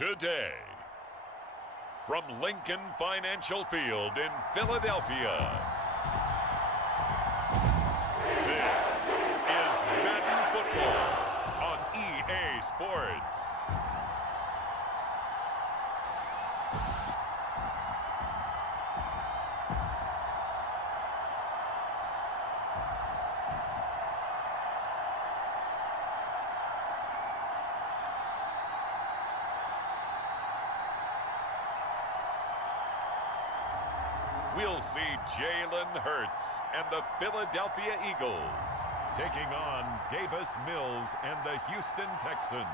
today. From Lincoln Financial Field in Philadelphia, this is Madden Football on EA Sports. We'll see Jalen Hurts and the Philadelphia Eagles taking on Davis Mills and the Houston Texans.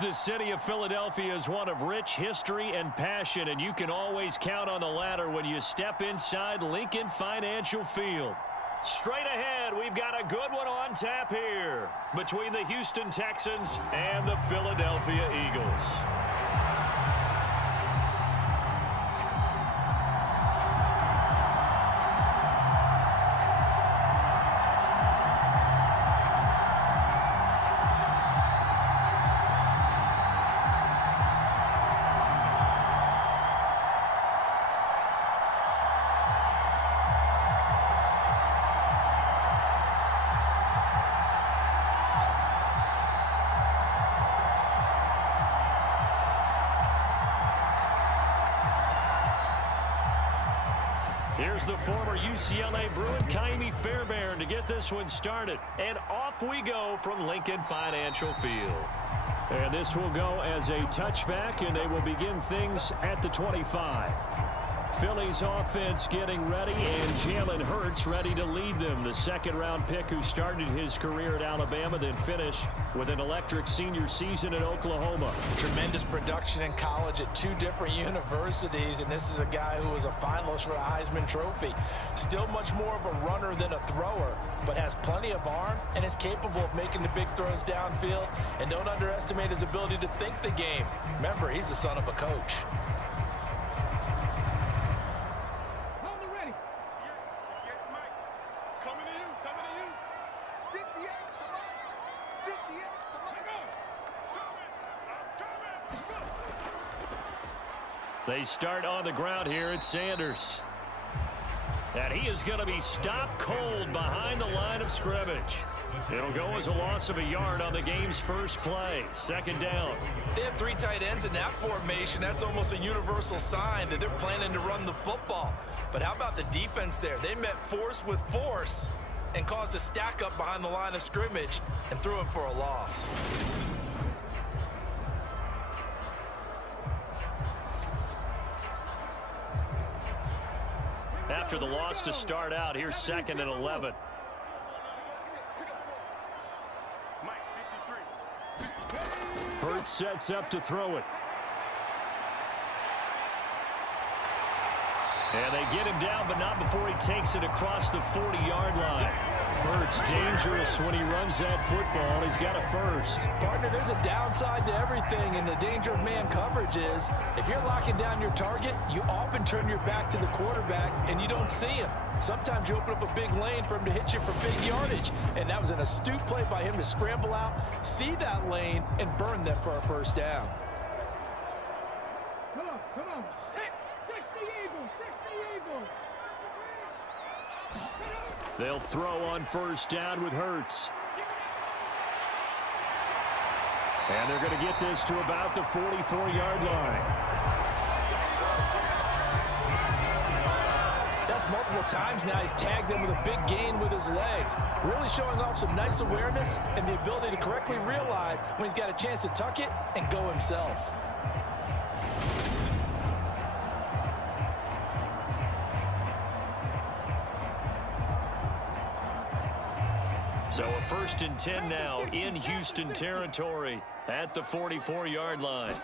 The city of Philadelphia is one of rich history and passion, and you can always count on the latter when you step inside Lincoln Financial Field. Straight ahead, we've got a good one on tap here between the Houston Texans and the Philadelphia Eagles. Here's the former UCLA Bruin, Kaimi Fairbairn, to get this one started. And off we go from Lincoln Financial Field. And this will go as a touchback, and they will begin things at the 25. Philly's offense getting ready, and Jalen Hurts ready to lead them. The second-round pick who started his career at Alabama, then finished with an electric senior season at Oklahoma. Tremendous production in college at two different universities, and this is a guy who was a finalist for a Heisman Trophy. Still much more of a runner than a thrower, but has plenty of arm and is capable of making the big throws downfield. And don't underestimate his ability to think the game. Remember, he's the son of a coach. They start on the ground here at Sanders. And he is going to be stopped cold behind the line of scrimmage. It'll go as a loss of a yard on the game's first play. Second down. They have three tight ends in that formation. That's almost a universal sign that they're planning to run the football. But how about the defense there? They met force with force and caused a stack up behind the line of scrimmage and threw him for a loss. After the loss to start out, here's 2nd and 11. Hurts sets up to throw it. And they get him down, but not before he takes it across the 40-yard line. Hurts dangerous when he runs that football. He's got a first. Partner, there's a downside to everything, and the danger of man coverage is if you're locking down your target, you often turn your back to the quarterback and you don't see him. Sometimes you open up a big lane for him to hit you for big yardage, and that was an astute play by him to scramble out, see that lane, and burn them for a first down. Come on. Six the Eagles. They'll throw on first down with Hurts. And they're going to get this to about the 44-yard line. That's multiple times now he's tagged them with a big gain with his legs. Really showing off some nice awareness and the ability to correctly realize when he's got a chance to tuck it and go himself. So a 1st and 10 now in Houston territory at the 44-yard line.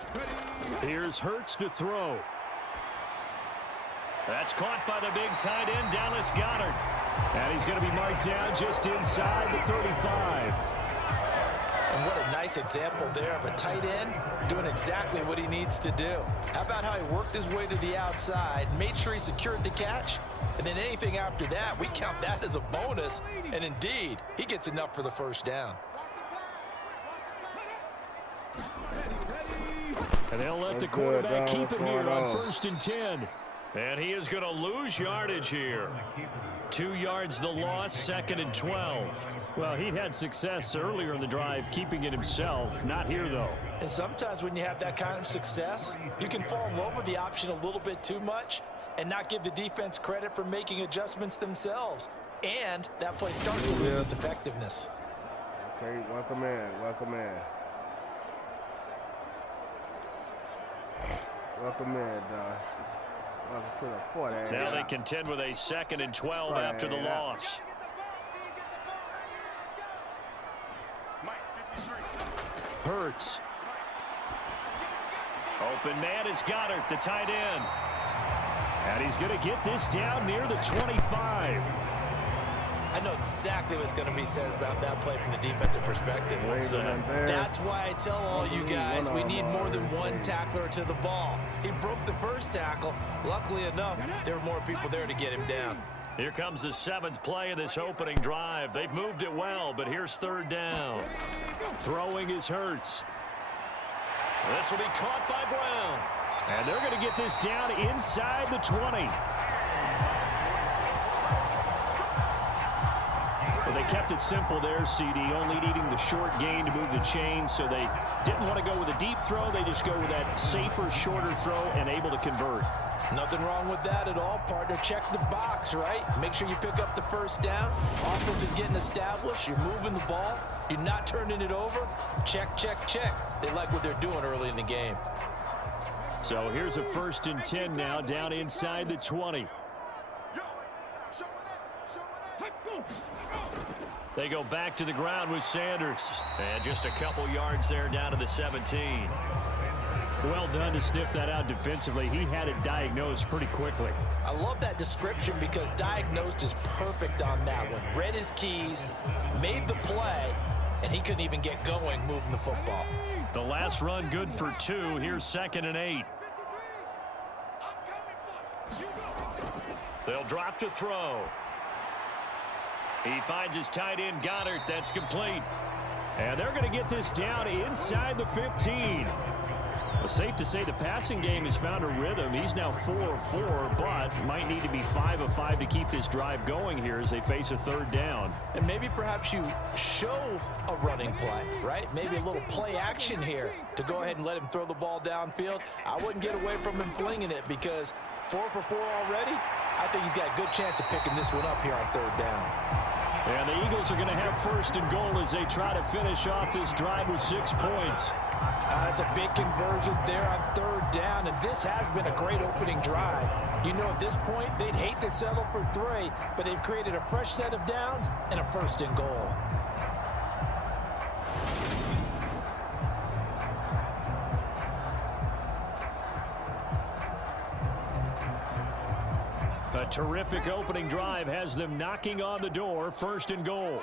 Here's Hurts to throw. That's caught by the big tight end, Dallas Goedert. And he's going to be marked down just inside the 35. And what a nice example there of a tight end doing exactly what he needs to do. How about how he worked his way to the outside, made sure he secured the catch, and then anything after that, we count that as a bonus. And indeed, he gets enough for the first down. Ready. And they'll let the That's quarterback good, keep it What's here going on on? 1st and 10. And he is going to lose yardage here. 2 yards the loss, 2nd and 12. Well, he'd had success earlier in the drive keeping it himself. Not here, though. And sometimes when you have that kind of success, you can fall in love with the option a little bit too much and not give the defense credit for making adjustments themselves. And that play starts to lose its effectiveness. Okay, welcome in. Welcome in. Welcome in, welcome to the 40. Now they contend with a 2nd and 12 after the loss. Hurts. Open man is Goddard, the tight end. And he's going to get this down near the 25. I know exactly what's going to be said about that play from the defensive perspective. That's why I tell all you guys we need more than one tackler to the ball. He broke the first tackle. Luckily enough, there were more people there to get him down. Here comes the 7th play of this opening drive. They've moved it well, but here's 3rd down. Throwing is Hurts. This will be caught by Brown. And they're going to get this down inside the 20. Well, they kept it simple there, CD, only needing the short gain to move the chains, so they didn't want to go with a deep throw. They just go with that safer, shorter throw and able to convert. Nothing wrong with that at all, partner. Check the box, right? Make sure you pick up the first down. Offense is getting established. You're moving the ball. You're not turning it over. Check, check, check. They like what they're doing early in the game. So here's a 1st and 10 now, down inside the 20. They go back to the ground with Sanders. And just a couple yards there down to the 17. Well done to sniff that out defensively. He had it diagnosed pretty quickly. I love that description because diagnosed is perfect on that one. Read his keys, made the play, and he couldn't even get going moving the football. The last run good for 2. Here's 2nd and 8. They'll drop to throw. He finds his tight end, Goddard. That's complete. And they're going to get this down inside the 15. Well, safe to say the passing game has found a rhythm. He's now 4 of 4, but might need to be 5 of 5 to keep this drive going here as they face a 3rd down. And maybe perhaps you show a running play, right? Maybe a little play action here to go ahead and let him throw the ball downfield. I wouldn't get away from him flinging it because 4 for 4 already. I think he's got a good chance of picking this one up here on 3rd down. And the Eagles are going to have 1st and goal as they try to finish off this drive with 6 points. That's a big conversion there on 3rd down, and this has been a great opening drive. You know, at this point, they'd hate to settle for 3, but they've created a fresh set of downs and a 1st and goal. A terrific opening drive has them knocking on the door. 1st and goal.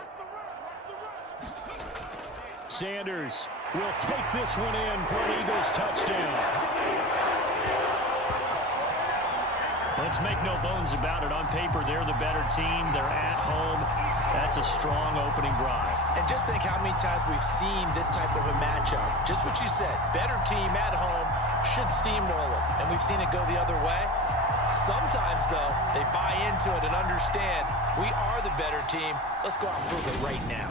Sanders will take this one in for an Eagles touchdown. Let's make no bones about it. On paper, they're the better team. They're at home. That's a strong opening drive. And just think how many times we've seen this type of a matchup. Just what you said, better team at home should steamroll them. And we've seen it go the other way. Sometimes, though, they buy into it and understand we are the better team. Let's go out and prove it right now.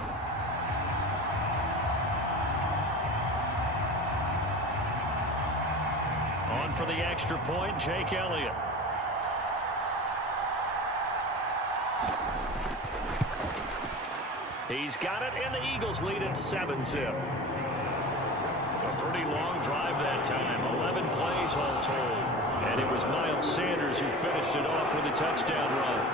On for the extra point, Jake Elliott. He's got it, and the Eagles lead it 7-zip. A pretty long drive that time, 11 plays all told. And it was Miles Sanders who finished it off with a touchdown run.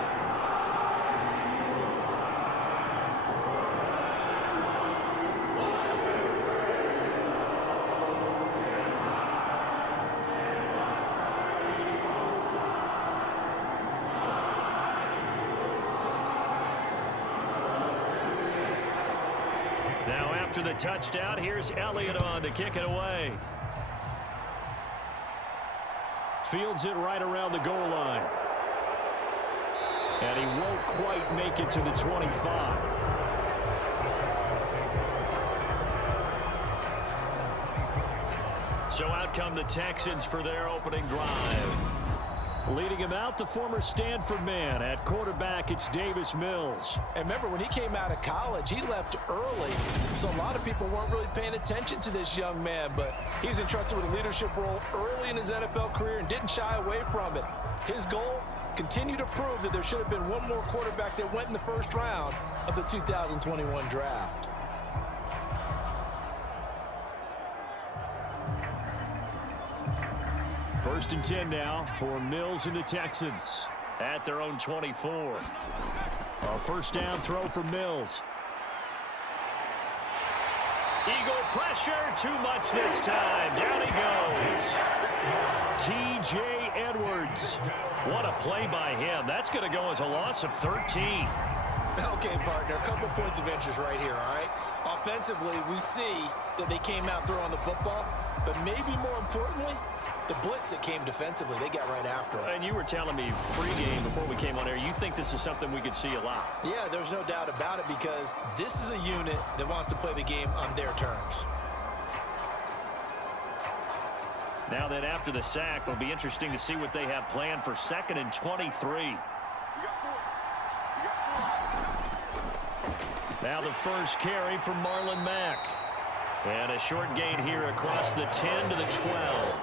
Now after the touchdown, here's Elliott on to kick it away. Fields it right around the goal line. And he won't quite make it to the 25. So out come the Texans for their opening drive. Leading him out, the former Stanford man. At quarterback, it's Davis Mills. And remember, when he came out of college, he left early. So a lot of people weren't really paying attention to this young man. But he's entrusted with a leadership role early in his NFL career and didn't shy away from it. His goal, continue to prove that there should have been one more quarterback that went in the first round of the 2021 draft. First and 10 now for Mills and the Texans at their own 24. A first down throw for Mills. Eagle pressure, too much this time. Down he goes. T.J. Edwards. What a play by him. That's going to go as a loss of 13. Okay, partner, a couple points of interest right here, all right? Offensively, we see that they came out throwing the football, but maybe more importantly, the blitz that came defensively, they got right after him. And you were telling me pregame before we came on air, you think this is something we could see a lot. Yeah, there's no doubt about it because this is a unit that wants to play the game on their terms. Now that after the sack, it'll be interesting to see what they have planned for 2nd and 23. Now the first carry for Marlon Mack. And a short gain here across the 10 to the 12.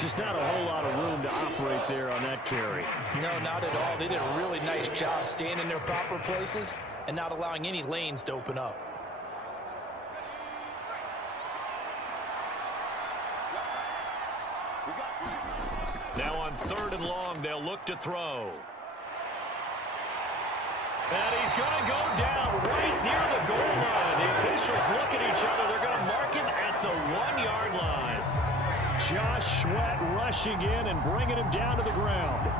Just not a whole lot of room to operate there on that carry. No, not at all. They did a really nice job staying in their proper places and not allowing any lanes to open up. Now on 3rd and long, they'll look to throw. And he's going to go down right near the goal line. The officials look at each other. They're going to mark him at the 1-yard line. Josh Sweat rushing in and bringing him down to the ground.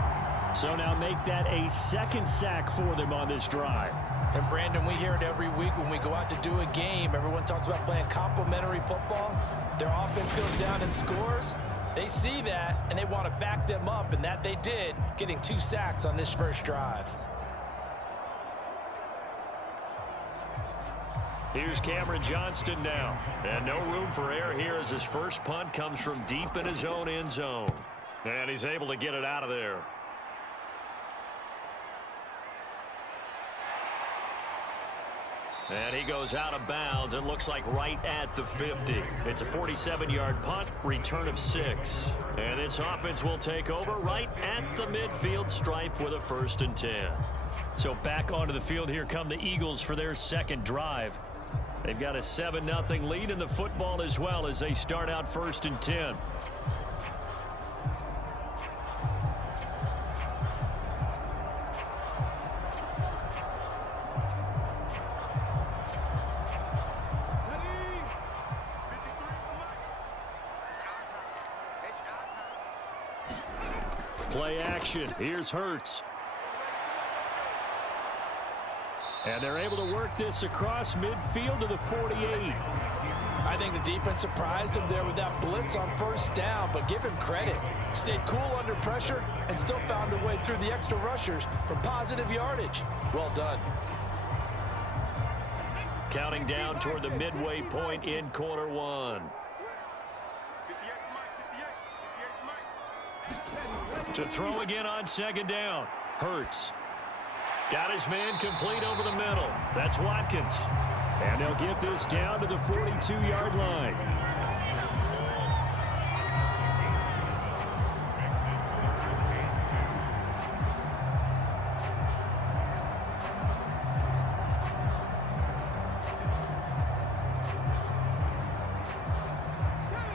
So now make that a 2nd sack for them on this drive. And Brandon, we hear it every week when we go out to do a game. Everyone talks about playing complementary football. Their offense goes down and scores. They see that, and they want to back them up, and that they did, getting 2 sacks on this first drive. Here's Cameron Johnston now. And no room for error here as his first punt comes from deep in his own end zone. And he's able to get it out of there. And he goes out of bounds. It looks like right at the 50. It's a 47-yard punt, return of 6. And this offense will take over right at the midfield stripe with a 1st and 10. So back onto the field, here come the Eagles for their 2nd drive. They've got a 7-0 lead in the football as well as they start out 1st and 10. Play action. Here's Hurts. And they're able to work this across midfield to the 48. I think the defense surprised him there with that blitz on 1st down, but give him credit. Stayed cool under pressure and still found a way through the extra rushers for positive yardage. Well done. Counting down toward the midway point in quarter 1. To throw again on 2nd down. Hurts. Got his man complete over the middle. That's Watkins. And they'll get this down to the 42-yard line.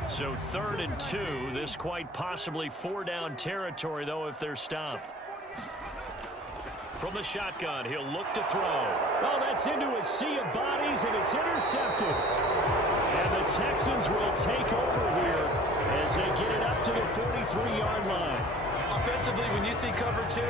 So 3rd and 2. This quite possibly 4-down territory, though, if they're stopped. From the shotgun, he'll look to throw. Oh, that's into a sea of bodies, and it's intercepted. And the Texans will take over here as they get it up to the 43-yard line. Offensively, when you see cover 2,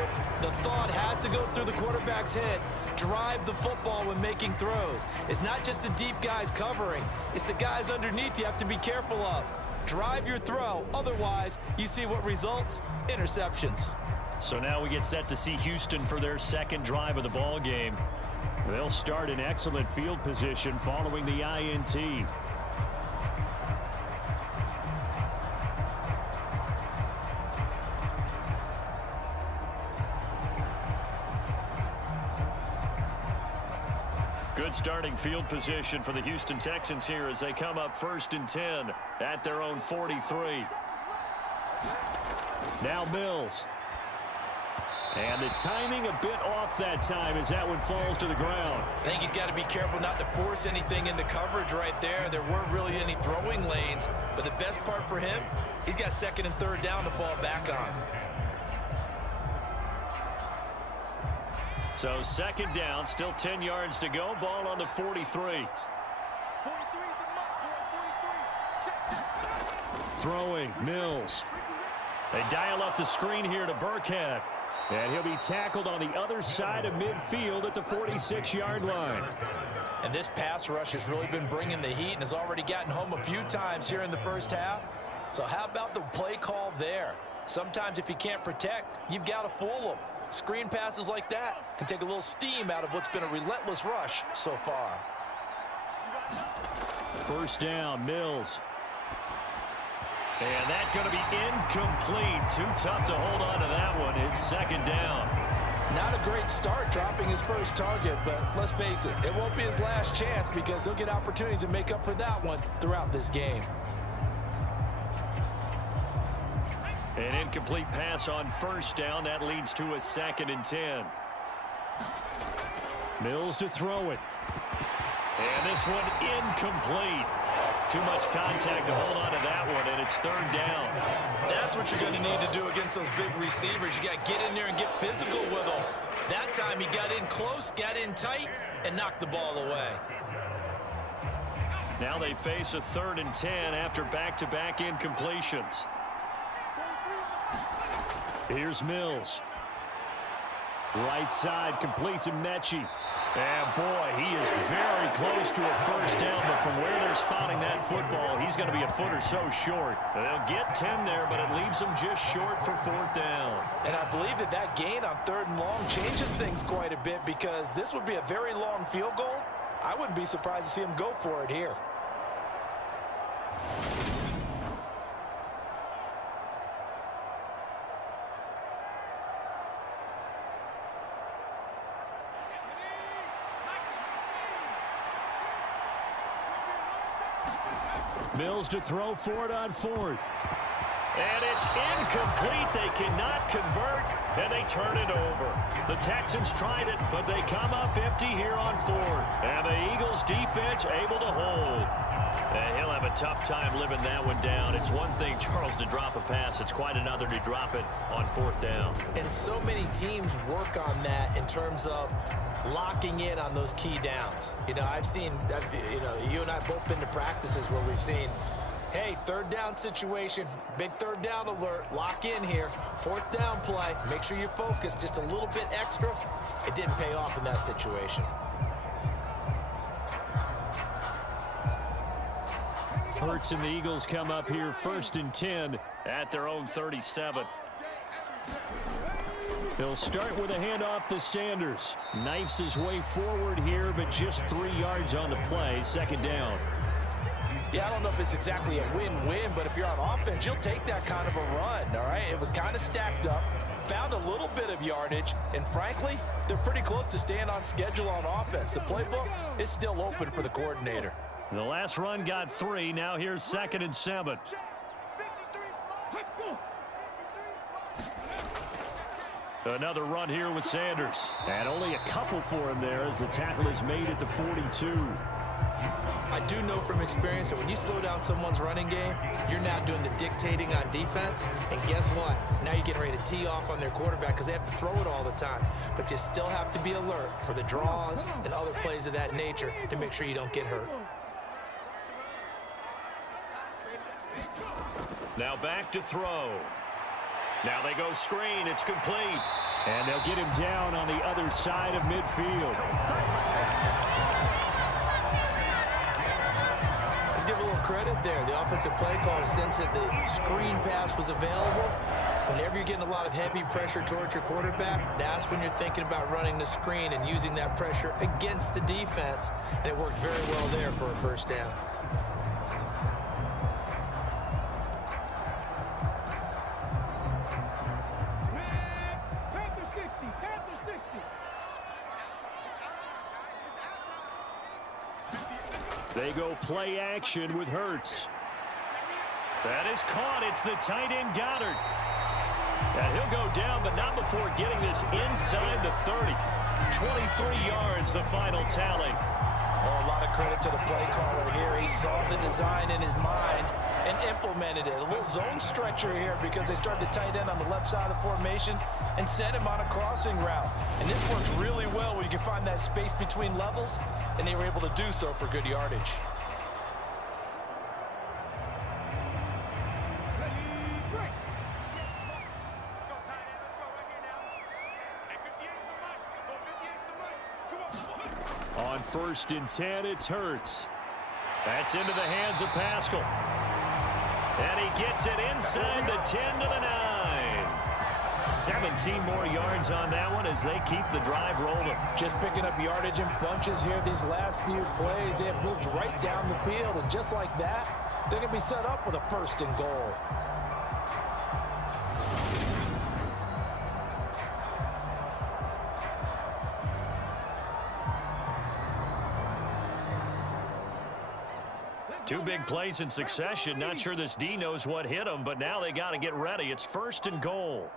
the thought has to go through the quarterback's head. Drive the football when making throws. It's not just the deep guys covering. It's the guys underneath you have to be careful of. Drive your throw. Otherwise, you see what results? Interceptions. So now we get set to see Houston for their 2nd drive of the ball game. They'll start in excellent field position following the INT. Good starting field position for the Houston Texans here as they come up 1st and 10 at their own 43. Now Mills. And the timing a bit off that time as that one falls to the ground. I think he's got to be careful not to force anything into coverage right there. There weren't really any throwing lanes, but the best part for him, he's got 2nd and 3rd down to fall back on. So 2nd down, still 10 yards to go. Ball on the 43. Throwing, Mills. They dial up the screen here to Burkhead. And he'll be tackled on the other side of midfield at the 46-yard line. And this pass rush has really been bringing the heat and has already gotten home a few times here in the first half. So how about the play call there? Sometimes if you can't protect, you've got to fool them. Screen passes like that can take a little steam out of what's been a relentless rush so far. 1st down, Mills. And that's going to be incomplete. Too tough to hold on to that one. It's 2nd down. Not a great start dropping his first target, but let's face it, it won't be his last chance because he'll get opportunities to make up for that one throughout this game. An incomplete pass on 1st down. That leads to a 2nd and 10. Mills to throw it. And this one incomplete. Too much contact to hold on to that one, and it's 3rd down. That's what you're going to need to do against those big receivers. You got to get in there and get physical with them. That time he got in close, got in tight, and knocked the ball away. Now they face a 3rd and 10 after back-to-back incompletions. Here's Mills. Right side completes to Mechie. And boy, he is very close to a 1st down, but from where they're spotting that football, he's going to be a foot or so short. They'll get 10 there, but it leaves them just short for 4th down. And I believe that gain on 3rd and long changes things quite a bit because this would be a very long field goal. I wouldn't be surprised to see him go for it here. Mills to throw for it on 4th. And it's incomplete. They cannot convert, and they turn it over. The Texans tried it, but they come up empty here on 4th. And the Eagles defense able to hold. And he'll have a tough time living that one down. It's one thing, Charles, to drop a pass. It's quite another to drop it on 4th down. And so many teams work on that in terms of locking in on those key downs. You know, you and I both been to practices where we've seen, hey, 3rd down situation, big 3rd down alert, lock in here, 4th down play, make sure you're focused just a little bit extra. It didn't pay off in that situation. Hurts and the Eagles come up here 1st and 10 at their own 37. He'll start with a handoff to Sanders. Knifes his way forward here, but just 3 yards on the play. 2nd down. Yeah, I don't know if it's exactly a win-win, but if you're on offense, you'll take that kind of a run, all right? It was kind of stacked up, found a little bit of yardage, and frankly, they're pretty close to staying on schedule on offense. The playbook is still open for the coordinator. The last run got 3. Now here's 2nd and 7. Another run here with Sanders. And only a couple for him there as the tackle is made at the 42. I do know from experience that when you slow down someone's running game, you're now doing the dictating on defense. And guess what? Now you're getting ready to tee off on their quarterback because they have to throw it all the time. But you still have to be alert for the draws and other plays of that nature to make sure you don't get hurt. Now back to throw. Now they go screen. It's complete. And they'll get him down on the other side of midfield. Let's give a little credit there. The offensive play caller sensed that the screen pass was available. Whenever you're getting a lot of heavy pressure towards your quarterback, that's when you're thinking about running the screen and using that pressure against the defense. And it worked very well there for a 1st down. They go play action with Hurts. That is caught. It's the tight end Goddard. And he'll go down, but not before getting this inside the 30. 23 yards, the final tally. Oh, a lot of credit to the play caller here. He saw the design in his mind and implemented it. A little zone stretcher here because they started the tight end on the left side of the formation and sent him on a crossing route. And this works really well when you can find that space between levels, and they were able to do so for good yardage. On 1st and 10, it's Hurts. That's into the hands of Pascal. And he gets it inside the 10 to the 9. 17 more yards on that one as they keep the drive rolling. Just picking up yardage in bunches here these last few plays. They have moved right down the field, and just like that, they're going to be set up with a 1st and goal. Two big plays in succession. Not sure this D knows what hit him, but now they got to get ready. It's 1st and goal.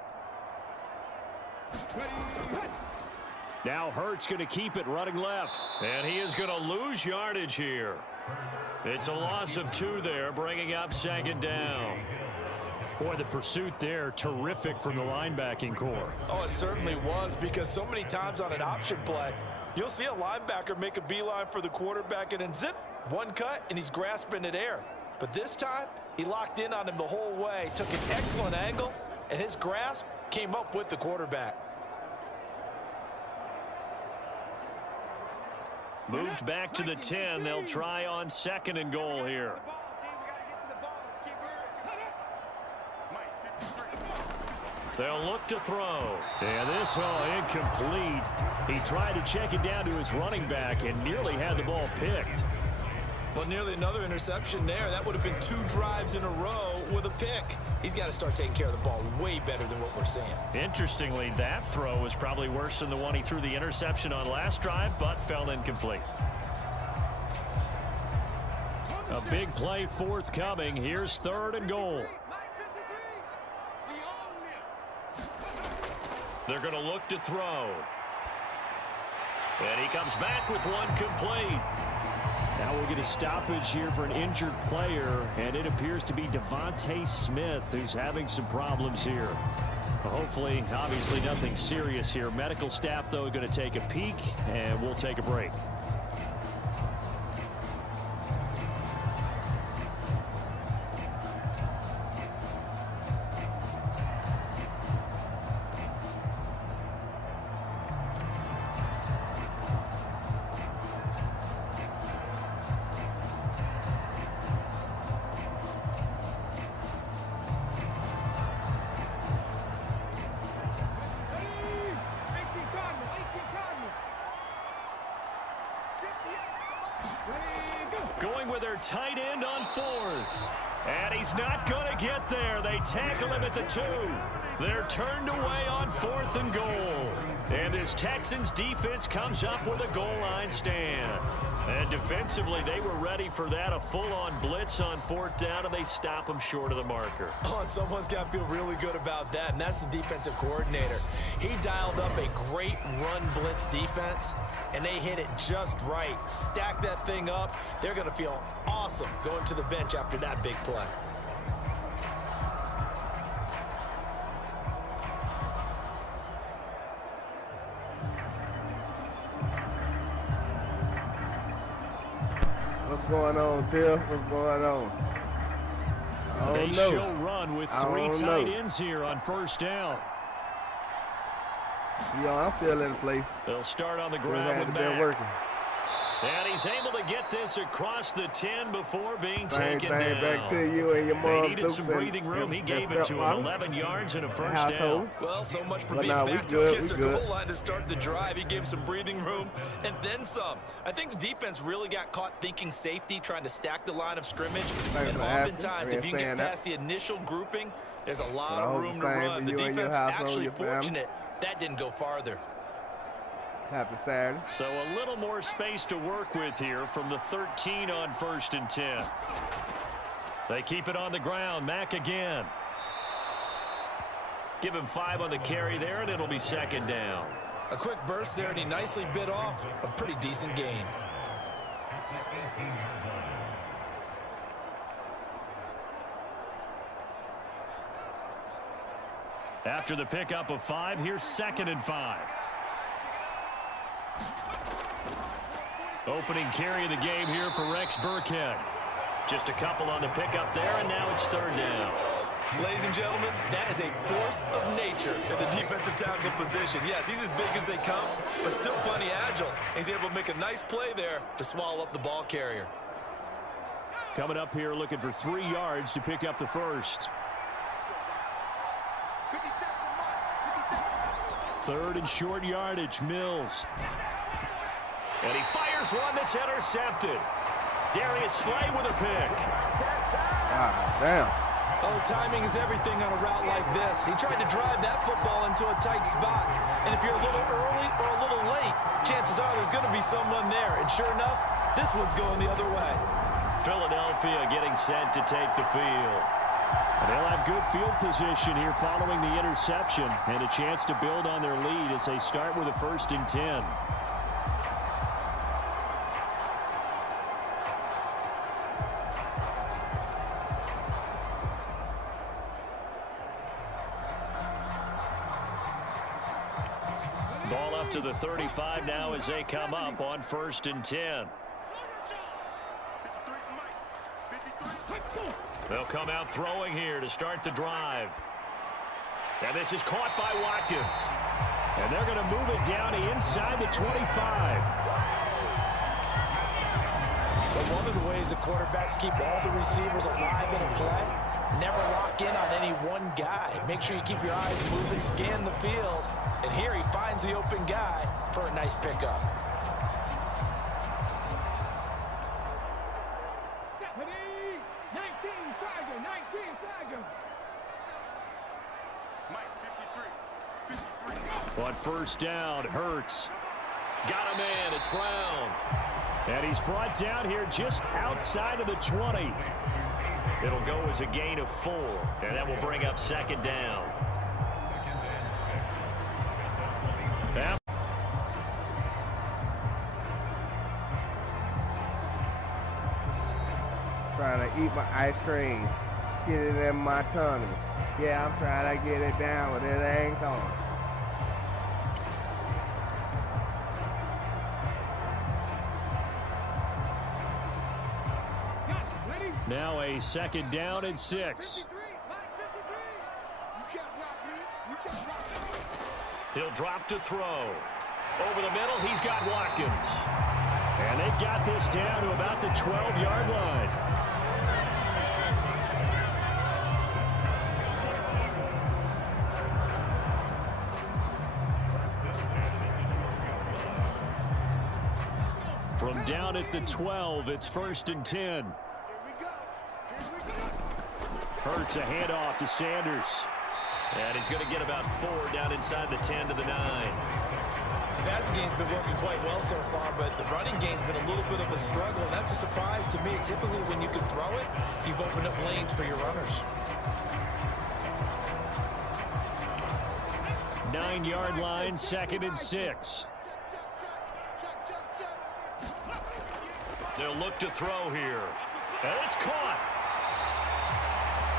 Now Hurts going to keep it running left. And he is going to lose yardage here. It's a loss of 2 there, bringing up 2nd down. Boy, the pursuit there, terrific from the linebacking core. Oh, it certainly was, because so many times on an option play, you'll see a linebacker make a beeline for the quarterback and then zip, one cut, and he's grasping at air. But this time, he locked in on him the whole way, took an excellent angle, and his grasp came up with the quarterback. Moved back to the 10. They'll try on 2nd and goal here. They'll look to throw. And this one incomplete. He tried to check it down to his running back and nearly had the ball picked. Well, nearly another interception there. That would have been 2 drives in a row with a pick. He's got to start taking care of the ball way better than what we're seeing. Interestingly, that throw was probably worse than the one he threw the interception on last drive, but fell incomplete. A big play forthcoming. Here's 3rd and goal. They're going to look to throw. And he comes back with one complete. Now we'll get a stoppage here for an injured player, and it appears to be Devontae Smith who's having some problems here. Hopefully, obviously nothing serious here. Medical staff, though, going to take a peek, and we'll take a break. Going with their tight end on 4th. And he's not going to get there. They tackle him at the 2. They're turned away on 4th and goal. And this Texans defense comes up with a goal line stand. And defensively, they were ready for that, a full-on blitz on 4th down, and they stop him short of the marker. Oh, and someone's got to feel really good about that, and that's the defensive coordinator. He dialed up a great run blitz defense, and they hit it just right. Stack that thing up. They're going to feel awesome going to the bench after that big play. What's going on, Tiff? What's going on? They show run with 3 tight ends here on 1st down. Yeah, I'm still in play. They'll start on the ground with Matt. Working. And he's able to get this across the 10 before being taken down. Back to you and your mom. They needed some breathing room. He gave it to him. 11 yards and a 1st down. Well, so much for being back to kiss their goal line to start the drive. He gave him some breathing room and then some. I think the defense really got caught thinking safety, trying to stack the line of scrimmage. And oftentimes, if you can get past the initial grouping, there's a lot of room to run. The defense actually fortunate that didn't go farther. Happy Saturday. So a little more space to work with here from the 13 on 1st and 10. They keep it on the ground. Mack again. Give him 5 on the carry there, and it'll be 2nd down. A quick burst there, and he nicely bit off a pretty decent gain. After the pickup of 5, here's 2nd and 5. Opening carry of the game here for Rex Burkhead. Just a couple on the pickup there, and now it's 3rd down. Ladies and gentlemen, that is a force of nature in the defensive tackle position. Yes, he's as big as they come, but still plenty agile. He's able to make a nice play there to swallow up the ball carrier. Coming up here looking for 3 yards to pick up the first. 3rd and short yardage, Mills. And he fires one that's intercepted. Darius Slay with a pick. God damn. Oh, timing is everything on a route like this. He tried to drive that football into a tight spot. And if you're a little early or a little late, chances are there's going to be someone there. And sure enough, this one's going the other way. Philadelphia getting set to take the field. And they'll have good field position here following the interception and a chance to build on their lead as they start with a 1st and 10. Ball up to the 35 now as they come up on 1st and 10. They'll come out throwing here to start the drive. And this is caught by Watkins. And they're going to move it down to inside the 25. But one of the ways the quarterbacks keep all the receivers alive in a play, never lock in on any one guy. Make sure you keep your eyes moving, scan the field. And here he finds the open guy for a nice pickup. On 1st down, Hurts. Got him in. It's Brown. And he's brought down here just outside of the 20. It'll go as a gain of 4. And that will bring up 2nd down. Trying to eat my ice cream. Get it in my tummy. Yeah, I'm trying to get it down, but it ain't going. Now a 2nd down and 6. He'll drop to throw. Over the middle, he's got Watkins. And they've got this down to about the 12-yard line. From down at the 12, it's 1st and 10. Hurts a handoff to Sanders. And he's going to get about 4 down inside the 10 to the 9. The passing game's been working quite well so far, but the running game's been a little bit of a struggle, and that's a surprise to me. Typically, when you can throw it, you've opened up lanes for your runners. 9-yard line, 2nd and 6. They'll look to throw here. And it's caught.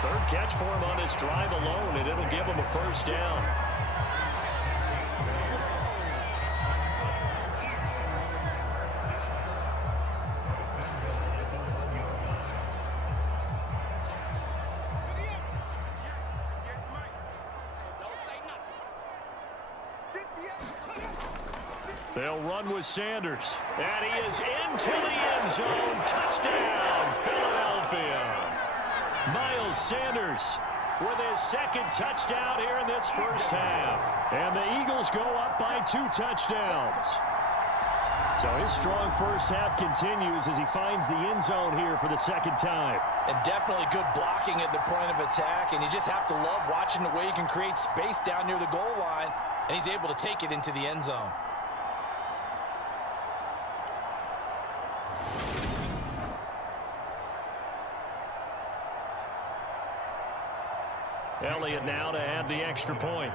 3rd catch for him on this drive alone, and it'll give him a 1st down. They'll run with Sanders. And he is into the end zone. Touchdown, Philadelphia. Miles Sanders with his 2nd touchdown here in this 1st half. And the Eagles go up by 2 touchdowns. So his strong 1st half continues as he finds the end zone here for the 2nd time. And definitely good blocking at the point of attack. And you just have to love watching the way he can create space down near the goal line. And he's able to take it into the end zone. Elliott now to add the extra point.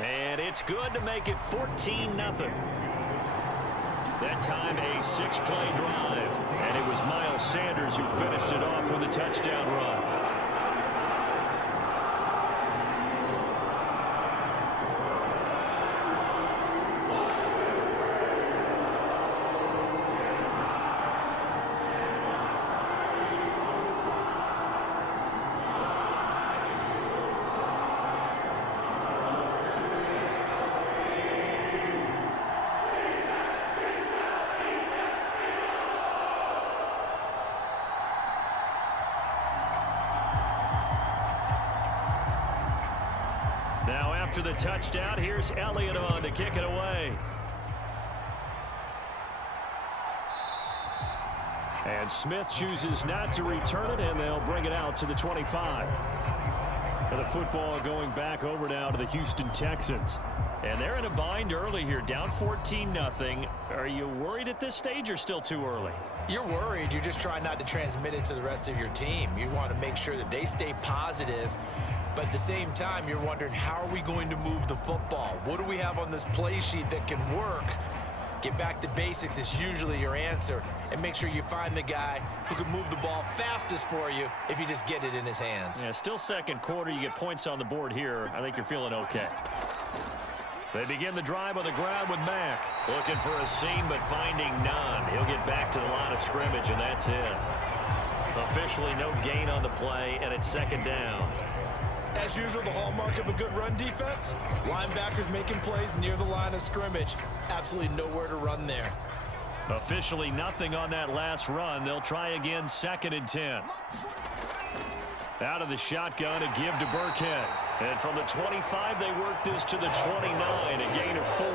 And it's good to make it 14-0. That time a 6-play drive. And it was Miles Sanders who finished it off with a touchdown run. Now after the touchdown, here's Elliott on to kick it away. And Smith chooses not to return it, and they'll bring it out to the 25. And the football going back over now to the Houston Texans. And they're in a bind early here, down 14-0. Are you worried at this stage or still too early? You're worried. You're just trying not to transmit it to the rest of your team. You want to make sure that they stay positive. But at the same time, you're wondering, how are we going to move the football? What do we have on this play sheet that can work? Get back to basics is usually your answer. And make sure you find the guy who can move the ball fastest for you if you just get it in his hands. Yeah, still second quarter. You get points on the board here. I think you're feeling okay. They begin the drive on the ground with Mack. Looking for a seam, but finding none. He'll get back to the line of scrimmage, and that's it. Officially no gain on the play, and it's second down. As usual, the hallmark of a good run defense, linebackers making plays near the line of scrimmage. Absolutely nowhere to run there. Officially nothing on that last run. They'll try again, 2nd and 10. Out of the shotgun, a give to Burkhead. And from the 25, they work this to the 29, a gain of 4.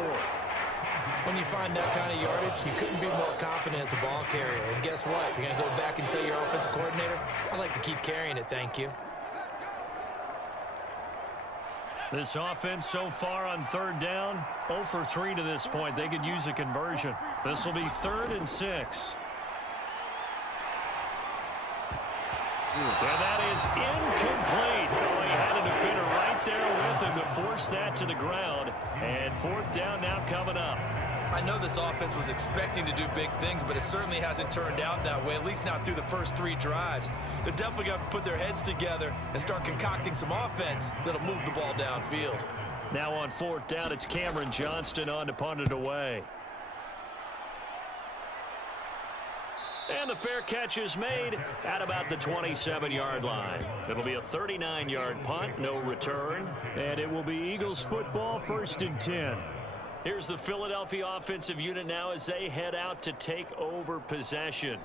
When you find that kind of yardage, you couldn't be more confident as a ball carrier. And guess what? You're going to go back and tell your offensive coordinator, I'd like to keep carrying it, thank you. This offense so far on 3rd down, 0 for 3 to this point. They could use a conversion. This will be 3rd and 6. And that is incomplete. Oh, he had a defender right there with him to force that to the ground. And 4th down now coming up. I know this offense was expecting to do big things, but it certainly hasn't turned out that way, at least not through the first 3 drives. They're definitely going to have to put their heads together and start concocting some offense that'll move the ball downfield. Now on 4th down, it's Cameron Johnston on to punt it away. And the fair catch is made at about the 27-yard line. It'll be a 39-yard punt, no return. And it will be Eagles football, 1st and 10. Here's the Philadelphia offensive unit now as they head out to take over possession.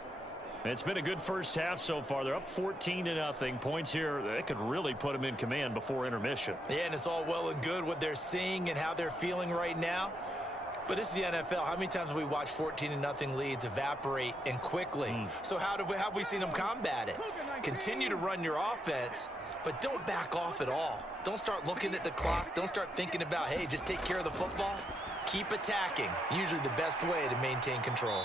It's been a good first half so far. They're up 14-0. Points here, they could really put them in command before intermission. Yeah, and it's all well and good what they're seeing and how they're feeling right now. But this is the NFL. How many times have we watched 14-0 leads evaporate and quickly? So how have we seen them combat it? Continue to run your offense, but don't back off at all. Don't start looking at the clock. Don't start thinking about, hey, just take care of the football. Keep attacking. Usually the best way to maintain control.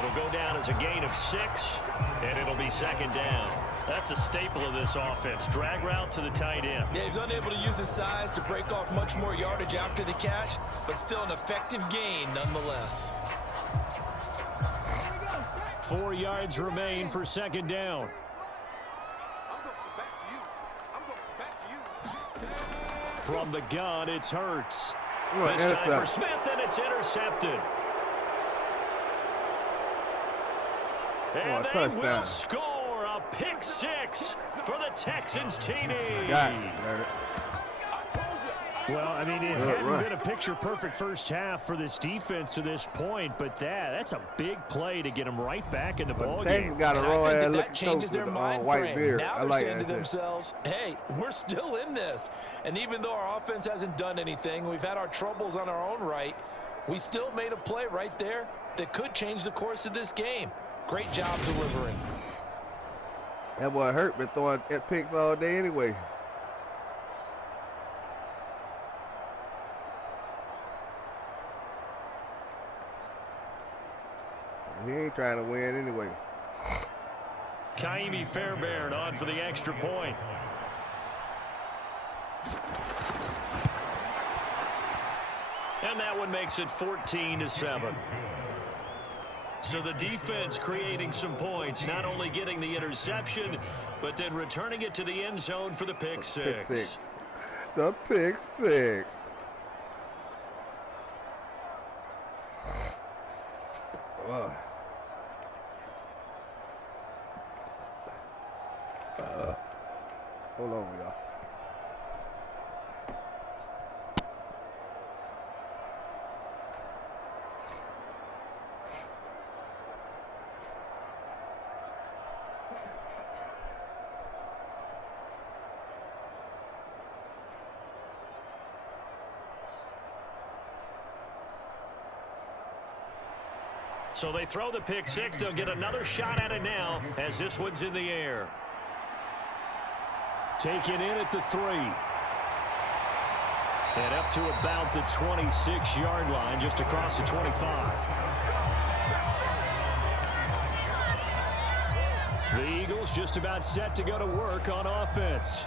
It'll go down as a gain of 6, and it'll be 2nd down. That's a staple of this offense. Drag route to the tight end. Yeah, he's unable to use his size to break off much more yardage after the catch, but still an effective gain nonetheless. 4 yards remain for 2nd down. From the gun, it's Hurts. This time for Smith, and it's intercepted. And they will score a pick 6 for the Texans TD. Well, I mean, it hadn't been a picture-perfect first half for this defense to this point, but that's a big play to get them right back in the ball game. Got a that changes their mind white beard. Now they're saying to themselves, hey, we're still in this. And even though our offense hasn't done anything, we've had our troubles on our own right, we still made a play right there that could change the course of this game. Great job delivering. That boy Hurt been throwing picks all day anyway. He ain't trying to win anyway. Kaimi Fairbairn on for the extra point. And that one makes it 14-7. So the defense creating some points, not only getting the interception, but then returning it to the end zone for the pick six. The pick six. Hold on, y'all. So they throw the pick six. They'll get another shot at it now as this one's in the air. Taken in at the 3. And up to about the 26-yard line, just across the 25. The Eagles just about set to go to work on offense.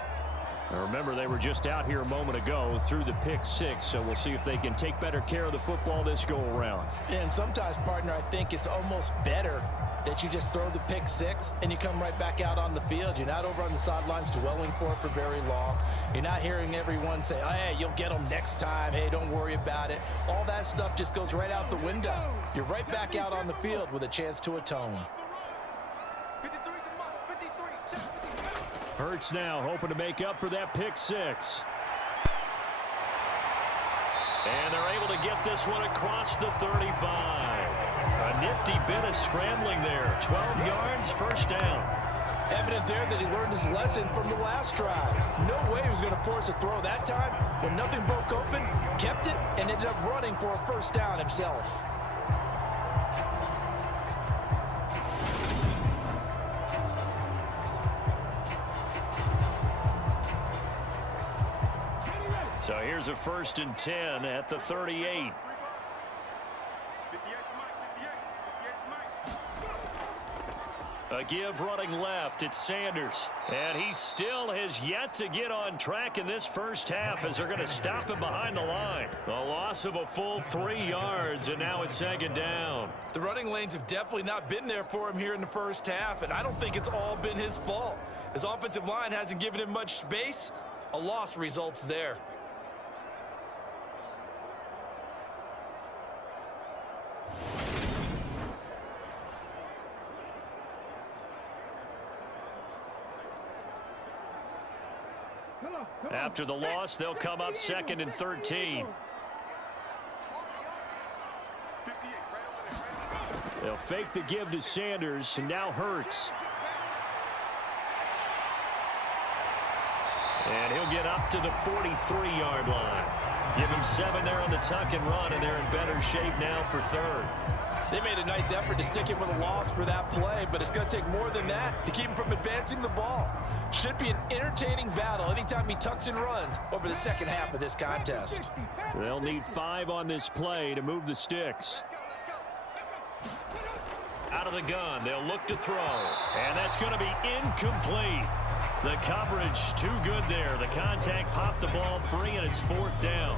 Now remember, they were just out here a moment ago through the pick six, so we'll see if they can take better care of the football this go-around. And sometimes, partner, I think it's almost better that you just throw the pick six and you come right back out on the field. You're not over on the sidelines dwelling for it for very long. You're not hearing everyone say, oh, hey, you'll get them next time. Hey, don't worry about it. All that stuff just goes right out the window. You're right back out on the field with a chance to atone. Hurts now hoping to make up for that pick six. And they're able to get this one across the 35. A nifty bit of scrambling there. 12 yards, first down. Evident there that he learned his lesson from the last drive. No way he was going to force a throw that time. When nothing broke open, kept it, and ended up running for a first down himself. So here's a 1st and 10 at the 38. A give running left. It's Sanders. And he still has yet to get on track in this first half as they're going to stop him behind the line. A loss of a full 3 yards, and now it's 2nd down. The running lanes have definitely not been there for him here in the first half, and I don't think it's all been his fault. His offensive line hasn't given him much space. A loss results there. After the loss, they'll come up 2nd and 13. They'll fake the give to Sanders, and now Hurts. And he'll get up to the 43-yard line. Give him 7 there on the tuck and run, and they're in better shape now for 3rd. They made a nice effort to stick him with a loss for that play, but it's going to take more than that to keep him from advancing the ball. Should be an entertaining battle anytime he tucks and runs over the second half of this contest. They'll need 5 on this play to move the sticks. Out of the gun, they'll look to throw, and that's going to be incomplete. The coverage too good there. The contact popped the ball free, and it's 4th down.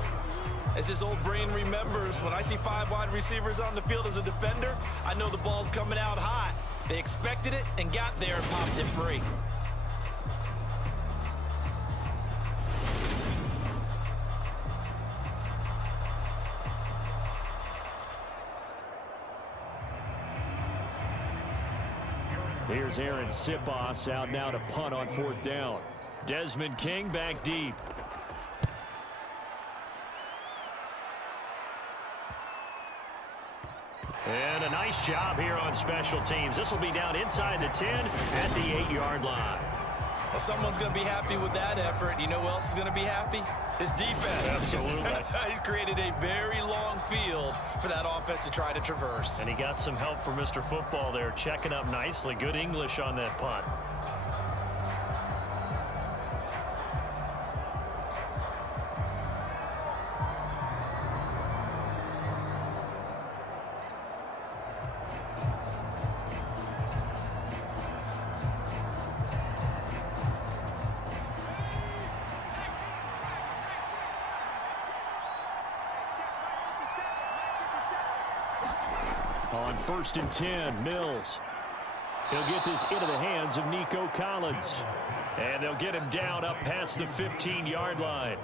As his old brain remembers, when I see 5 wide receivers on the field as a defender, I know the ball's coming out hot. They expected it and got there and popped it free. Here's Aaron Sipos out now to punt on 4th down. Desmond King back deep. And a nice job here on special teams. This will be down inside the 10 at the 8-yard line. Well, someone's going to be happy with that effort. You know who else is going to be happy? His defense. Absolutely. He's created a very long field for that offense to try to traverse. And he got some help from Mr. Football there, checking up nicely. Good English on that punt. On 1st and 10, Mills. He'll get this into the hands of Nico Collins. And they'll get him down up past the 15-yard line.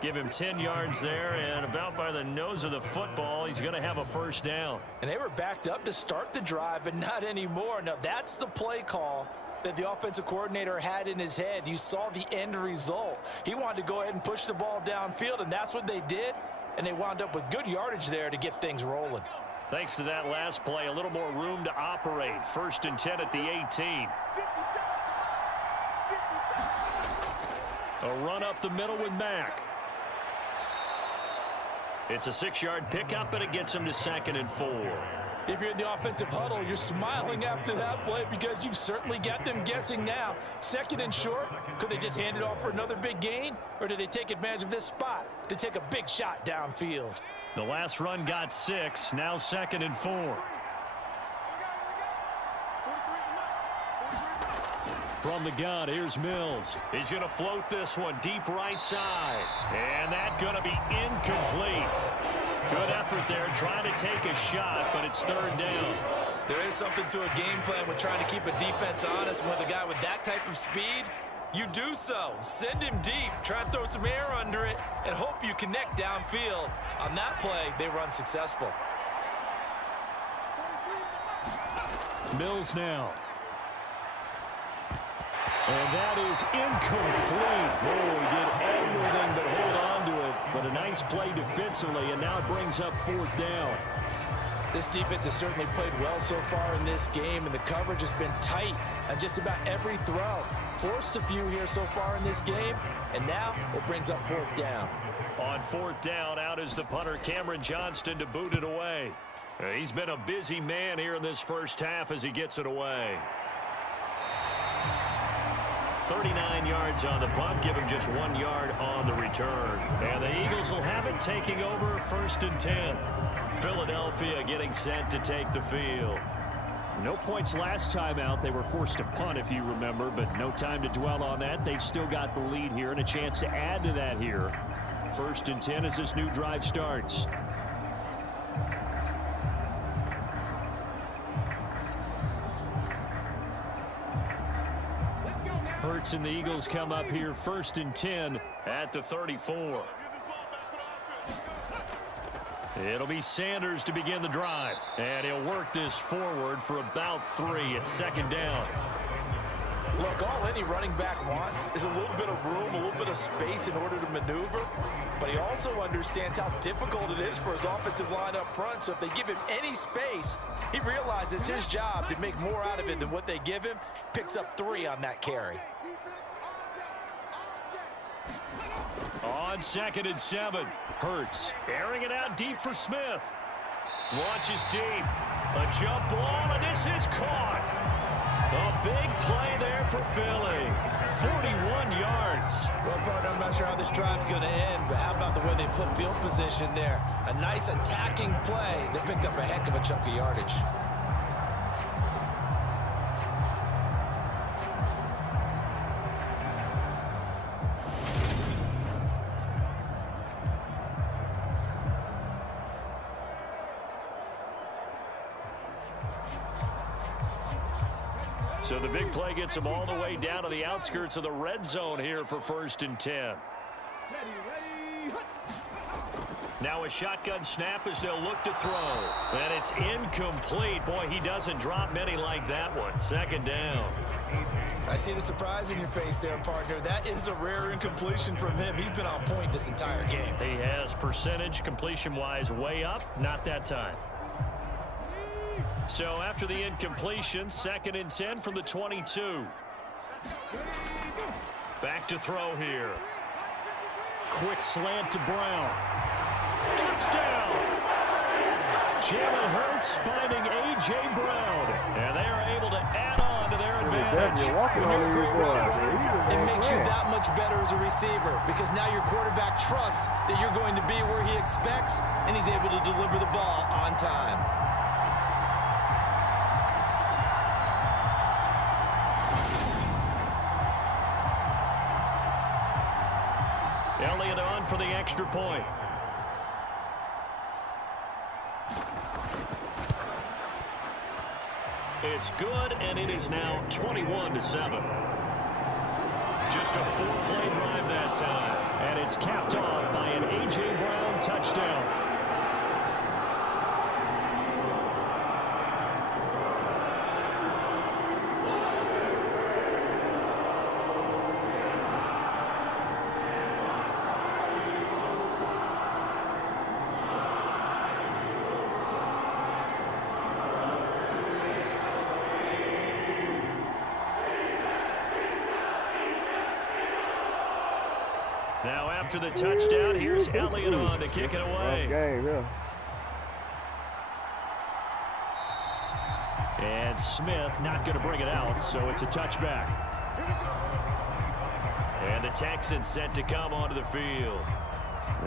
Give him 10 yards there, and about by the nose of the football, he's going to have a first down. And they were backed up to start the drive, but not anymore. Now, that's the play call that the offensive coordinator had in his head. You saw the end result. He wanted to go ahead and push the ball downfield, and that's what they did. And they wound up with good yardage there to get things rolling. Thanks to that last play, a little more room to operate. 1st and 10 at the 18. A run up the middle with Mack. It's a 6-yard pickup, and it gets him to 2nd and 4. If you're in the offensive huddle, you're smiling after that play because you've certainly got them guessing now. 2nd and short, could they just hand it off for another big gain? Or did they take advantage of this spot to take a big shot downfield? The last run got 6, now 2nd and 4. From the gun, here's Mills. He's going to float this one deep right side. And that's going to be incomplete. Good effort there, trying to take a shot, but it's 3rd down. There is something to a game plan with trying to keep a defense honest. With a guy with that type of speed, you do so. Send him deep, try and throw some air under it, and hope you connect downfield. On that play, they run successful. Mills now. And that is incomplete. Oh, he did everything but hold on to it. But a nice play defensively, and now it brings up 4th down. This defense has certainly played well so far in this game, and the coverage has been tight on just about every throw. Forced a few here so far in this game, and now it brings up 4th down. On 4th down, out is the punter, Cameron Johnston, to boot it away. He's been a busy man here in this first half as he gets it away. 39 yards on the punt, give him just 1 yard on the return. And the Eagles will have it, taking over 1st and 10. Philadelphia getting set to take the field. No points last time out. They were forced to punt, if you remember, but no time to dwell on that. They've still got the lead here and a chance to add to that here. 1st and 10 as this new drive starts. Hurts and the Eagles come up here 1st and 10 at the 34. It'll be Sanders to begin the drive, and he'll work this forward for about 3 at 2nd down. Look, all any running back wants is a little bit of room, a little bit of space in order to maneuver, but he also understands how difficult it is for his offensive line up front, so if they give him any space, he realizes his job to make more out of it than what they give him, picks up 3 on that carry. On 2nd and 7, Hurts airing it out deep for Smith. Launches deep. A jump ball, and this is caught. A big play there for Philly. 41 yards. Well, partner, I'm not sure how this drive's going to end, but how about the way they flip field position there? A nice attacking play that picked up a heck of a chunk of yardage. So the big play gets them all the way down to the outskirts of the red zone here for 1st and 10. Now a shotgun snap as they'll look to throw. And it's incomplete. Boy, he doesn't drop many like that one. 2nd down. I see the surprise in your face there, partner. That is a rare incompletion from him. He's been on point this entire game. He has percentage completion-wise way up. Not that time. So after the incompletion, 2nd and 10 from the 22. Back to throw here. Quick slant to Brown. Touchdown! Jalen Hurts finding A.J. Brown. And they are able to add on to their advantage. It makes you that much better as a receiver because now your quarterback trusts that you're going to be where he expects, and he's able to deliver the ball on time. Elliott on for the extra point. It's good, and it is now 21-7. Just a 4-play drive that time. And it's capped off by an A.J. Brown touchdown. Now after the touchdown, here's Elliott on to kick it away. Game, yeah. And Smith not going to bring it out, so it's a touchback. And the Texans set to come onto the field.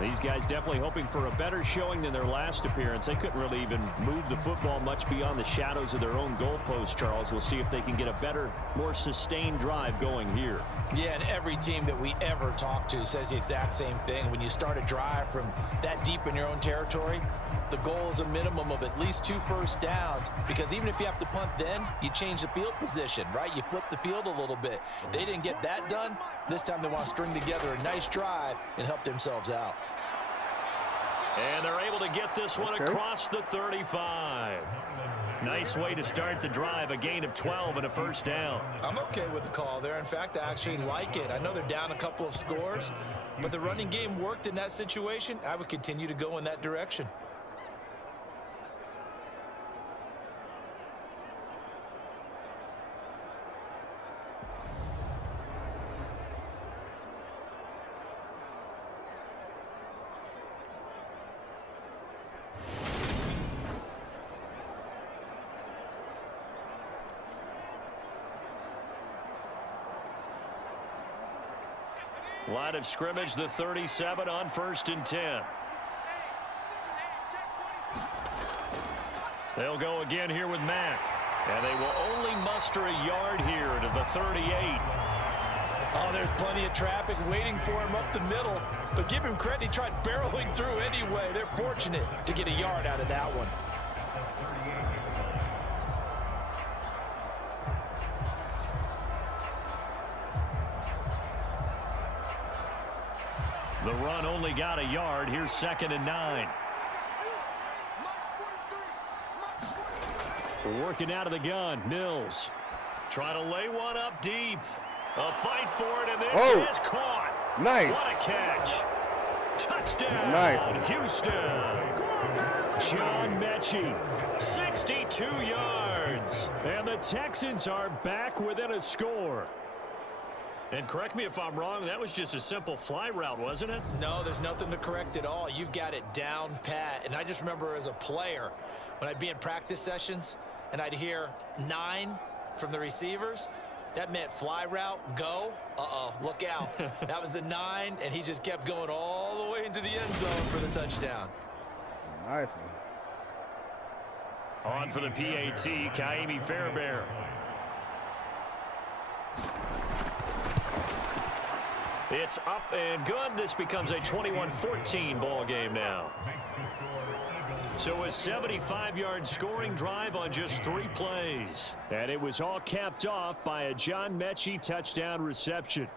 These guys definitely hoping for a better showing than their last appearance. They couldn't really even move the football much beyond the shadows of their own goalpost, Charles. We'll see if they can get a better, more sustained drive going here. Yeah, and every team that we ever talk to says the exact same thing. When you start a drive from that deep in your own territory, the goal is a minimum of at least 2 first downs, because even if you have to punt then, you change the field position, right? You flip the field a little bit. They didn't get that done. This time they want to string together a nice drive and help themselves out. And they're able to get this one across the 35. Nice way to start the drive, a gain of 12 and a first down. I'm okay with the call there. In fact, I actually like it. I know they're down a couple of scores, but the running game worked in that situation. I would continue to go in that direction. Line of scrimmage, the 37 on 1st and 10. They'll go again here with Mack. And they will only muster a yard here to the 38. Oh, there's plenty of traffic waiting for him up the middle. But give him credit, he tried barreling through anyway. They're fortunate to get a yard out of that one. The run only got a yard. Here's 2nd and 9. Working out of the gun, Mills. Trying to lay one up deep. A fight for it, and this is caught. Nice. What a catch. Touchdown, nice. Houston. John Mechie, 62 yards. And the Texans are back within a score. And correct me if I'm wrong, that was just a simple fly route, wasn't it? No, there's nothing to correct at all. You've got it down pat. And I just remember as a player, when I'd be in practice sessions and I'd hear 9 from the receivers, that meant fly route, go. Uh-oh, look out. That was the 9, and he just kept going all the way into the end zone for the touchdown. Nice one. On for the PAT, Kaimi Fairbairn. It's up and good. This becomes a 21-14 ball game now. So a 75-yard scoring drive on just 3 plays. And it was all capped off by a John Mechie touchdown reception.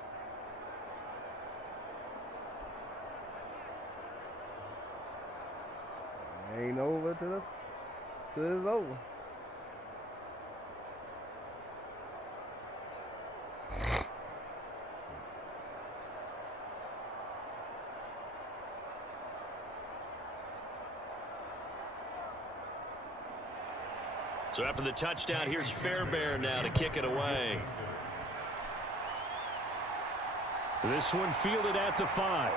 Ain't over till it's over. So after the touchdown, here's Fairbairn now to kick it away. This one fielded at the 5.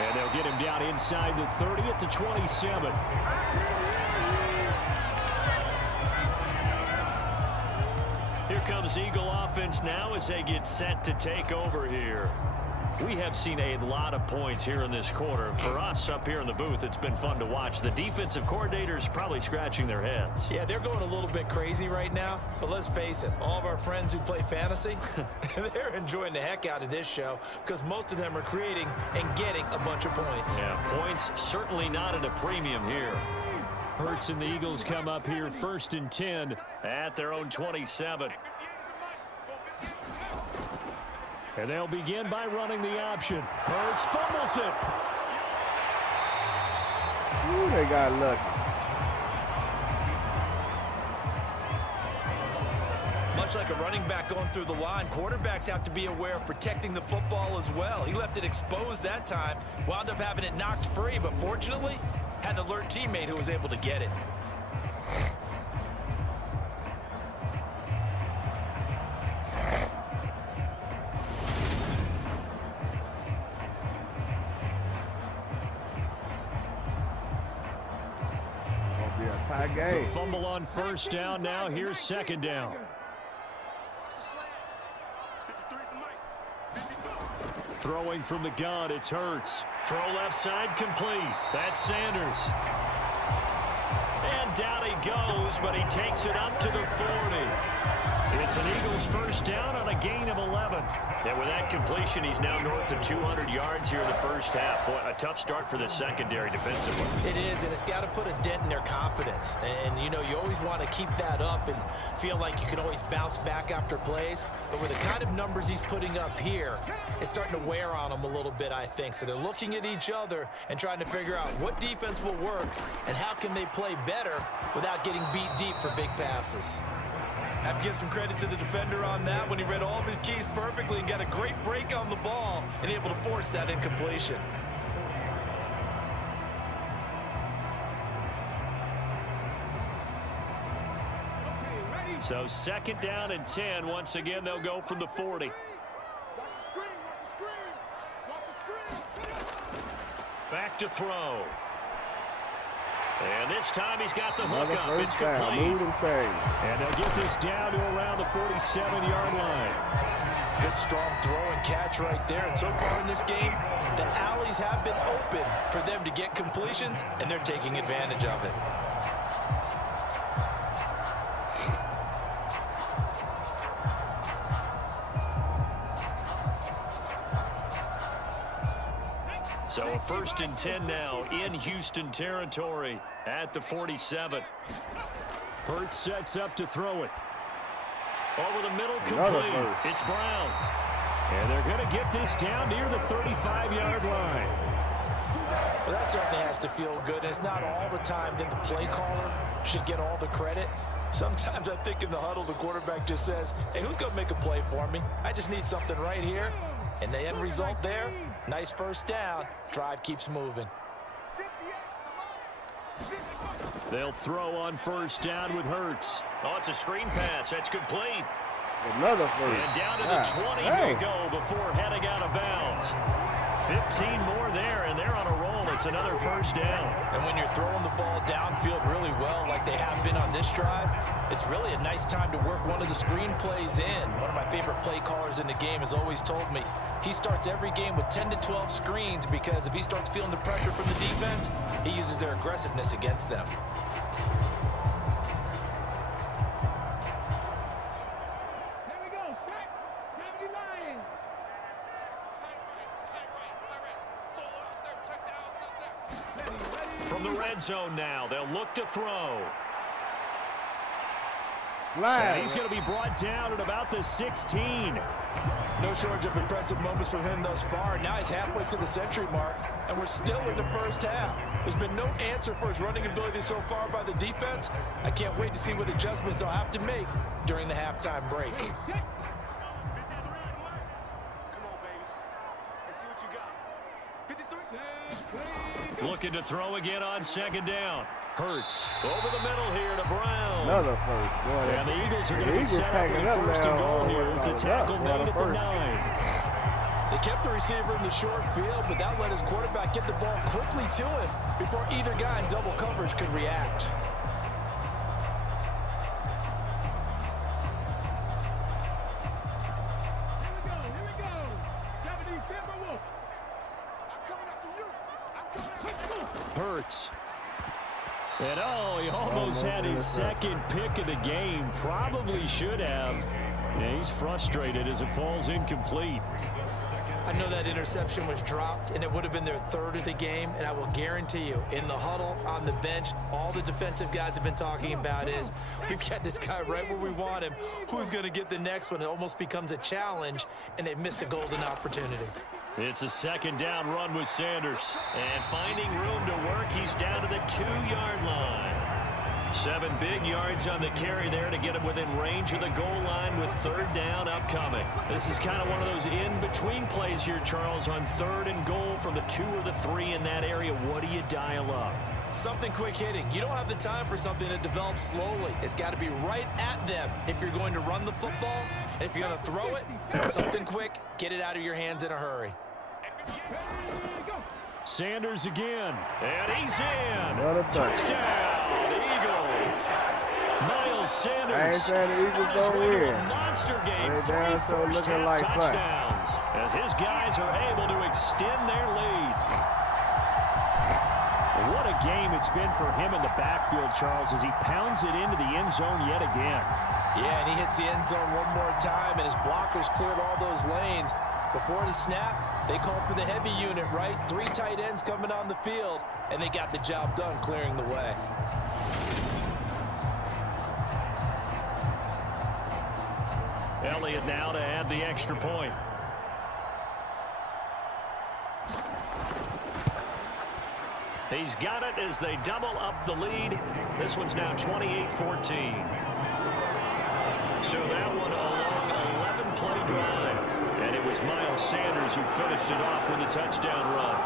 And they'll get him down inside the 30 at the 27. Here comes Eagle offense now as they get set to take over here. We have seen a lot of points here in this quarter. For us up here in the booth, it's been fun to watch. The defensive coordinators probably scratching their heads. Yeah, they're going a little bit crazy right now. But let's face it, all of our friends who play fantasy, they're enjoying the heck out of this show because most of them are creating and getting a bunch of points. Yeah, points certainly not at a premium here. Hurts and the Eagles come up here 1st and 10 at their own 27. And they'll begin by running the option. Hurts fumbles it. Ooh, they got lucky. Much like a running back going through the line, quarterbacks have to be aware of protecting the football as well. He left it exposed that time, wound up having it knocked free, but fortunately, had an alert teammate who was able to get it. Gonna be a tie game. The fumble on 1st down. Now here's 2nd down. Throwing from the gun, it's Hurts. Throw left side complete. That's Sanders. And down he goes, but he takes it up to the 40. It's an Eagles 1st down on a gain of 11. And with that completion, he's now north of 200 yards here in the 1st half. Boy, a tough start for the secondary defensively. It is, and it's got to put a dent in their confidence. And, you know, you always want to keep that up and feel like you can always bounce back after plays. But with the kind of numbers he's putting up here, it's starting to wear on them a little bit, I think. So they're looking at each other and trying to figure out what defense will work and how can they play better without getting beat deep for big passes. I have to give some credit to the defender on that when he read all of his keys perfectly and got a great break on the ball and able to force that incompletion. So 2nd down and 10. Once again, they'll go from the 40. Back to throw. And this time he's got the hook up. It's complete. And they'll get this down to around the 47-yard line. Good strong throw and catch right there. And so far in this game, the alleys have been open for them to get completions, and they're taking advantage of it. So a 1st and 10 now in Houston territory at the 47. Hurts sets up to throw it. Over the middle, complete. It's Brown. And they're going to get this down near the 35-yard line. Well, that certainly has to feel good. And it's not all the time that the play caller should get all the credit. Sometimes I think in the huddle, the quarterback just says, hey, who's going to make a play for me? I just need something right here. And the end result there, nice 1st down. Drive keeps moving. They'll throw on 1st down with Hurts. Oh, it's a screen pass. That's complete. Another 1st. And down to the 20 he'll go before heading out of bounds. 15 more there, and they're on a roll. It's another 1st down. And when you're throwing the ball downfield really well like they have been on this drive, it's really a nice time to work one of the screen plays in. One of my favorite play callers in the game has always told me he starts every game with 10 to 12 screens because if he starts feeling the pressure from the defense, he uses their aggressiveness against them. Here we go, set, 79. From the red zone now, they'll look to throw. And he's going to be brought down at about the 16. No shortage of impressive moments from him thus far. Now he's halfway to the century mark, and we're still in the 1st half. There's been no answer for his running ability so far by the defense. I can't wait to see what adjustments they'll have to make during the halftime break. Looking to throw again on 2nd down. Hurts over the middle here to Brown. Another 1st. Boy, and the Eagles are going to be set up with 1st and goal here as the tackle made at the 9. They kept the receiver in the short field, but that let his quarterback get the ball quickly to him before either guy in double coverage could react. Here we go. 70 Timberwolves. I'm coming after you. Hurts. And oh, he almost had his 2nd pick of the game. Probably should have. Yeah, he's frustrated as it falls incomplete. I know that interception was dropped, and it would have been their third of the game, and I will guarantee you, in the huddle, on the bench, all the defensive guys have been talking about is, we've got this guy right where we want him. Who's going to get the next one? It almost becomes a challenge, and they missed a golden opportunity. It's a second down run with Sanders. And finding room to work, he's down to the 2-yard line. 7 big yards on the carry there to get him within range of the goal line with third down upcoming. This is kind of one of those in-between plays here, Charles, on third and goal from the 2 or the 3 in that area. What do you dial up? Something quick hitting. You don't have the time for something that develops slowly. It's got to be right at them if you're going to run the football. And if you're going to throw it, something quick, get it out of your hands in a hurry. Sanders again, and he's in. Touchdown, Eagles. Miles Sanders. I ain't saying the Eagles don't win. Monster game. They down, so looking like touchdowns as his guys are able to extend their lead. What a game it's been for him in the backfield, Charles, as he pounds it into the end zone yet again. Yeah, and he hits the end zone one more time, and his blockers cleared all those lanes. Before the snap, they called for the heavy unit, right? 3 tight ends coming on the field, and they got the job done clearing the way. Elliott now to add the extra point. He's got it as they double up the lead. This one's now 28-14. So that one a long 11-play drive. And it was Miles Sanders who finished it off with a touchdown run.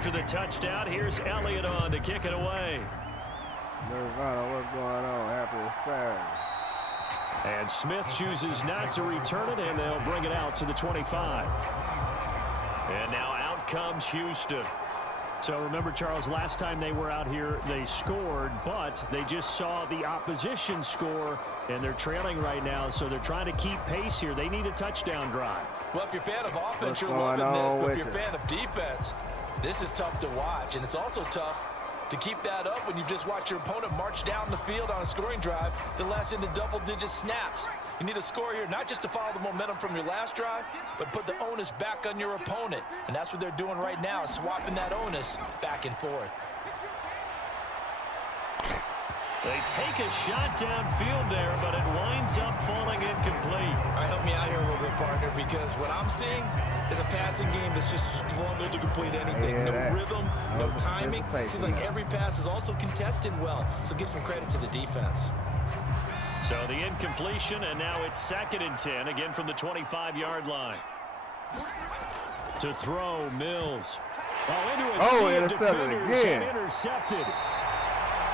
After the touchdown, here's Elliott on to kick it away. Nirvana, what's going on? Happy Saturday. And Smith chooses not to return it, and they'll bring it out to the 25. And now out comes Houston. So remember, Charles, last time they were out here, they scored, but they just saw the opposition score, and they're trailing right now, so they're trying to keep pace here. They need a touchdown drive. Well, if you're a fan of offense, you're going loving this, on but if with you're a fan of defense, this is tough to watch, and it's also tough to keep that up when you just watch your opponent march down the field on a scoring drive that lasts into double-digit snaps. You need a score here, not just to follow the momentum from your last drive, but put the onus back on your opponent. And that's what they're doing right now, swapping that onus back and forth. They take a shot downfield there, but it winds up falling incomplete. All right, help me out here a little bit, partner, because what I'm seeing is a passing game that's just struggled to complete anything. No rhythm, no timing. Seems like every pass is also contested well, so give some credit to the defense. So the incompletion, and now it's 2nd and 10, again from the 25-yard line. To throw, Mills. Into a sea of defenders and intercepted.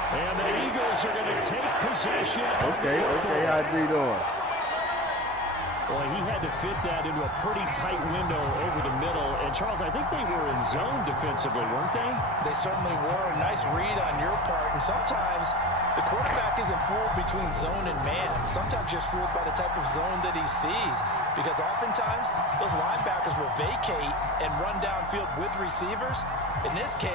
And the Eagles are going to take possession. Okay, how you doing? Boy, he had to fit that into a pretty tight window over the middle. And, Charles, I think they were in zone defensively, weren't they? They certainly were. A nice read on your part. And sometimes the quarterback isn't fooled between zone and man. Sometimes you're fooled by the type of zone that he sees. Because oftentimes those linebackers will vacate and run downfield with receivers. In this case,